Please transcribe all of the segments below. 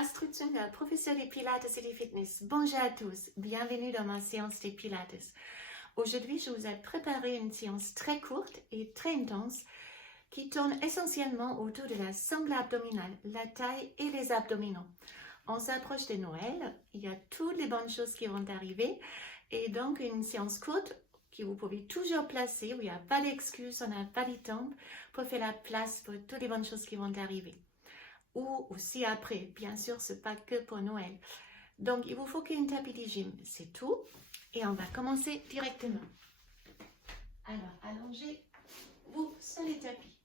Astrid Zünger, professeure de Pilates et de fitness. Bonjour à tous, bienvenue dans ma séance de Pilates. Aujourd'hui, je vous ai préparé une séance très courte et très intense qui tourne essentiellement autour de la sangle abdominale, la taille et les abdominaux. On s'approche de Noël, il y a toutes les bonnes choses qui vont arriver et donc une séance courte que vous pouvez toujours placer où il n'y a pas d'excuses, on n'a pas de temps pour faire la place pour toutes les bonnes choses qui vont arriver. Ou aussi après, bien sûr, ce n'est pas que pour Noël. Donc, il vous faut qu'une tapis de gym, c'est tout. Et on va commencer directement. Alors, allongez-vous sur les tapis.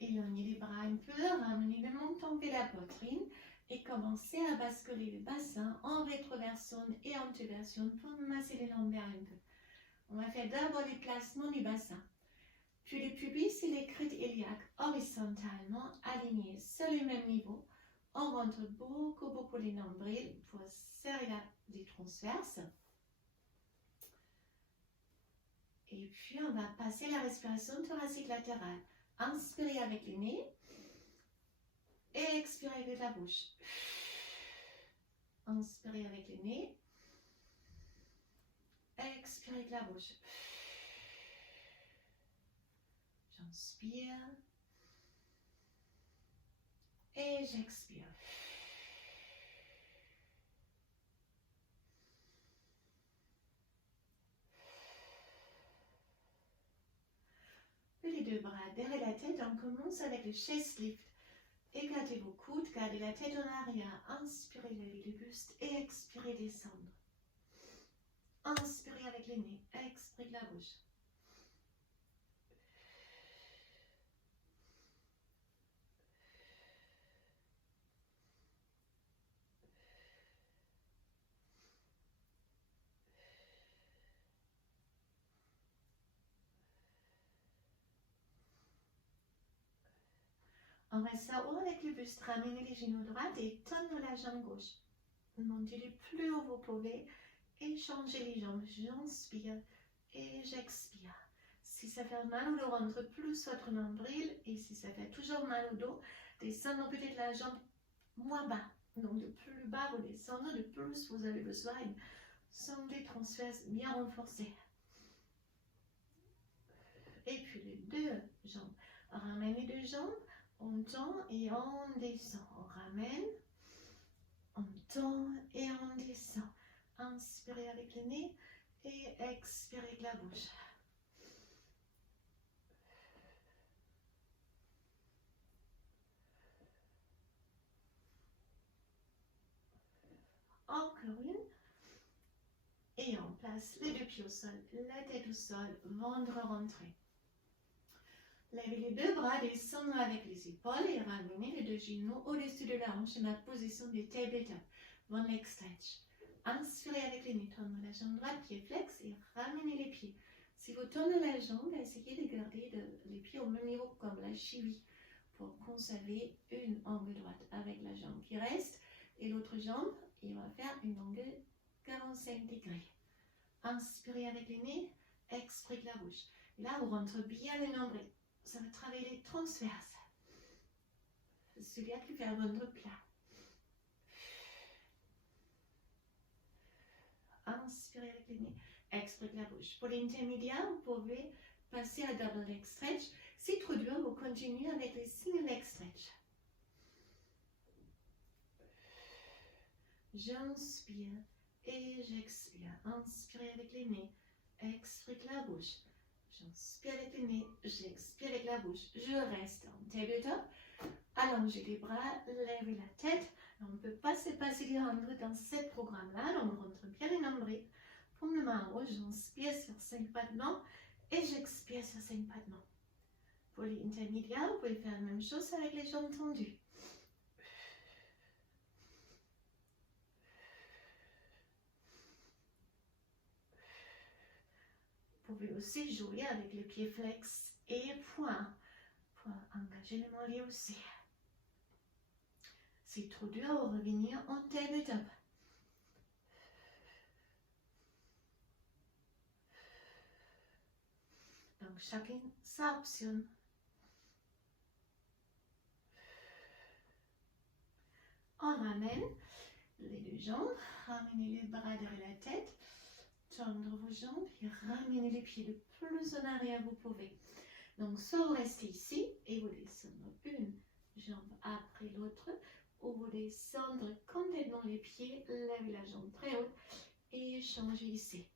Éloignez les bras un peu, ramenez le menton vers la poitrine et commencez à basculer le bassin en rétroversion et en antéversion pour masser les lombaires un peu. On va faire d'abord les placements du bassin. Puis le pubis et les crêtes iliaques horizontalement alignés sur le même niveau. On rentre beaucoup les nombrils pour serrer les transverses. Et puis on va passer la respiration thoracique latérale. Inspirez avec le nez et expirez avec la bouche. Inspirez avec le nez. Expirez avec la bouche. J'inspire et j'expire. Les deux bras derrière la tête, on commence avec le chest lift. Éclatez vos coudes, gardez la tête en arrière. Inspirez, levez le buste et expirez, descendre. Inspirez avec le nez, expirez de la bouche. On reste là haut avec le buste, ramenez les genoux droits et tendez la jambe gauche. Montez le plus haut vous pouvez et changez les jambes. J'inspire et j'expire. Si ça fait mal au dos, rentre plus votre nombril et si ça fait toujours mal au dos, descendez peut-être la jambe moins bas. Donc de plus bas vous descendez, de plus vous avez besoin d'une sangle transverse bien renforcée. Et puis les deux jambes. Ramenez les deux jambes. On tend et on descend. On ramène, on tend et on descend. Inspirez avec le nez et expirez avec la bouche. Encore une. Et on place les deux pieds au sol, la tête au sol, ventre rentré. Levez les deux bras, descendez avec les épaules et ramenez les deux genoux au-dessus de la hanche dans la position de tabletop. One leg stretch. Inspirez avec les nez, tournez la jambe droite, pied flex et ramenez les pieds. Si vous tournez la jambe, essayez de garder les pieds au même niveau comme la cheville pour conserver une angle droite avec la jambe qui reste. Et l'autre jambe, il va faire une angle 45 degrés. Inspirez avec les nez, expirez avec la bouche. Et là, vous rentrez bien le nombril. Ça va travailler les transverses. Celui-là qui fait un ventre plat. Inspirez avec le nez, expirez avec la bouche. Pour l'intermédiaire, vous pouvez passer à double leg stretch. Si trop dur, vous continuez avec les single leg stretch. J'inspire et j'expire. Inspirez avec les nez, expirez avec la bouche. J'inspire avec le nez, j'expire avec la bouche. Je reste en tabletop. Allongez les bras, levez la tête. On ne peut pas se passer les rendre dans ce programme-là. On rentre bien les nombrils. Pour le main en haut, j'inspire sur 5 battements et j'expire sur 5 battements. Pour les intermédiaires, vous pouvez faire la même chose avec les jambes tendues. Vous pouvez aussi jouer avec les pieds flex et points pour engager le mollet aussi. C'est trop dur, revenir en tabletop. Donc chacun sa option. on ramène les deux jambes, ramenez les bras derrière la tête, tendre vos jambes et ramenez les pieds le plus en arrière vous pouvez. Donc soit vous restez ici et vous descendez une jambe après l'autre, ou vous descendez complètement les pieds, levez la jambe très haute et changez ici.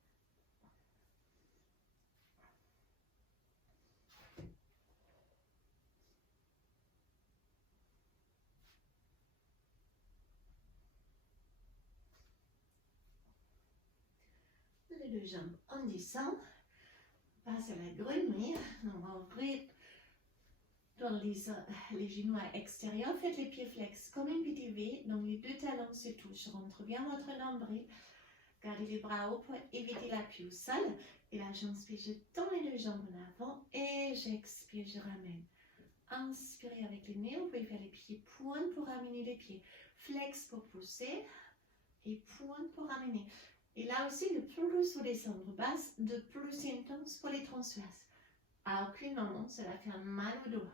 Les deux jambes, on descend, passe à la grenouille, donc on bride dans les genoux extérieurs, faites les pieds flex comme un petit V, donc les deux talons se touchent, rentre bien votre nombril, gardez les bras hauts pour éviter l'appui au sol, et là j'inspire, je tends les deux jambes en avant, et j'expire, je ramène. Inspirez avec les nez, vous pouvez faire les pieds pointes pour ramener les pieds, flex pour pousser, et pointe pour ramener. Et là aussi, le plus vous descendre basse, de plus intense pour les transverses. À aucun moment, ça va faire mal au dos.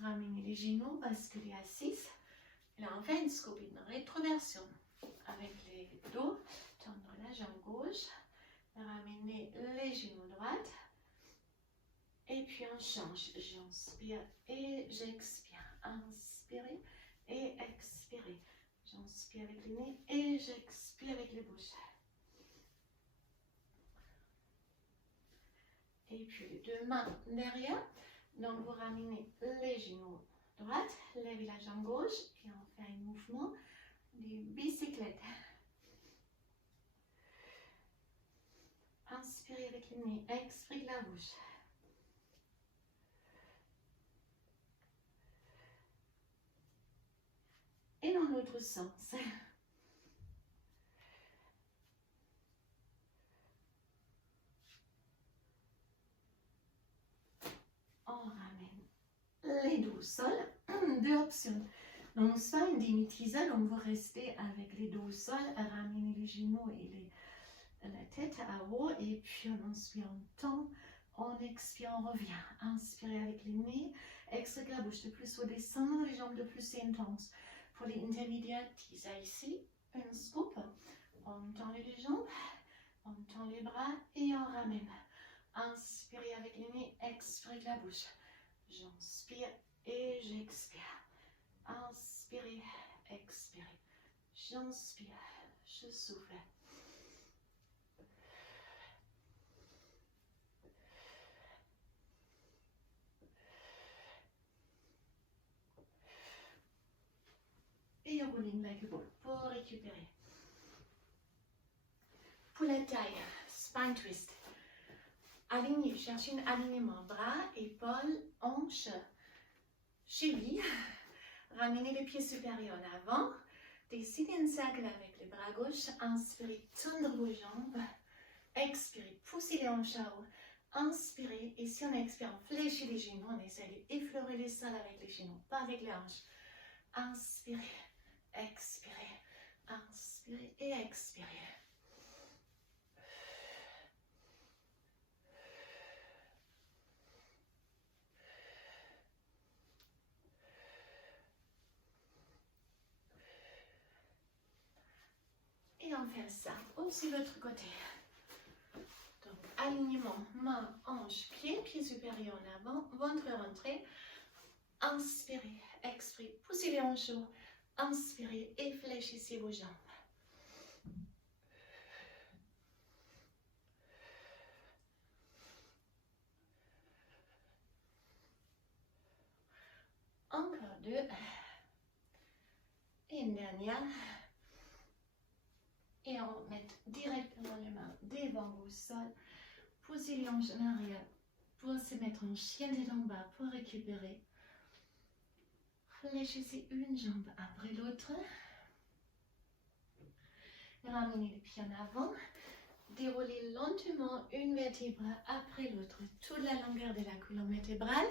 Ramenez les genoux, basculez à 6. Et là, on fait une scope, une rétroversion. Avec les dos, tendre la jambe gauche. Ramenez les genoux droites. Et puis on change. J'inspire et j'expire. Inspirez et expirez. J'inspire avec les nez et j'expire avec les bouches. Et puis les deux mains derrière. Donc vous ramenez les genoux droites, levez la jambe gauche et on fait un mouvement de bicyclette. Inspirez avec le nez, expirez la bouche. Et dans l'autre sens. On ramène les dos au sol. Deux options. Donc soit une demi-tisane, donc vous restez avec les dos au sol, ramenez les genoux et la tête à haut, et puis on inspire, on tend, on expire, on revient. Inspirez avec les nez, expirez la bouche, de plus vous descendez les jambes de plus c'est intense. Pour les intermédiaires, tisa ici, une scoop, on tend les deux jambes, on tend les bras et on ramène. Inspirez avec les nez, expirez la bouche. J'inspire et j'expire. Inspirez, expirez. J'inspire, je souffle. Et rolling like a ball pour récupérer. Pour la taille, spine twist. Alignez, cherchez un alignement. Bras, épaules, hanches, cheville. Ramenez les pieds supérieurs en avant. Dessinez un cercle avec les bras gauche. Inspirez, tendre vos jambes. Expirez, poussez les hanches à haut. Inspirez, et si on expire, on fléchit les genoux. On essaie d'effleurer les sols avec les genoux, pas avec les hanches. Inspirez, expirez, inspirez et expirez. Et on fait ça aussi de l'autre côté. Donc, alignement, main, hanche, pied, pied supérieur en avant, ventre rentré. Inspirez, expirez, poussez les hanches haut. Inspirez et fléchissez vos jambes. Encore deux. Et une dernière. Et on met directement les mains devant au sol. Posez les hanches en arrière pour se mettre en chien des dents bas pour récupérer. Fléchissez une jambe après l'autre. Ramenez les pieds en avant. Déroulez lentement une vertèbre après l'autre, toute la longueur de la colonne vertébrale.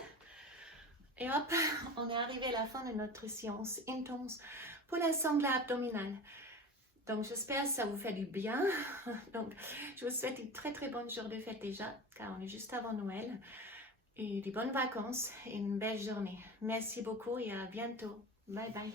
Et hop, on est arrivé à la fin de notre séance intense pour la sangle abdominale. Donc, j'espère que ça vous fait du bien. Donc, je vous souhaite une très très bonne journée de fête déjà, car on est juste avant Noël. et de bonnes vacances et une belle journée. Merci beaucoup et à bientôt. Bye bye.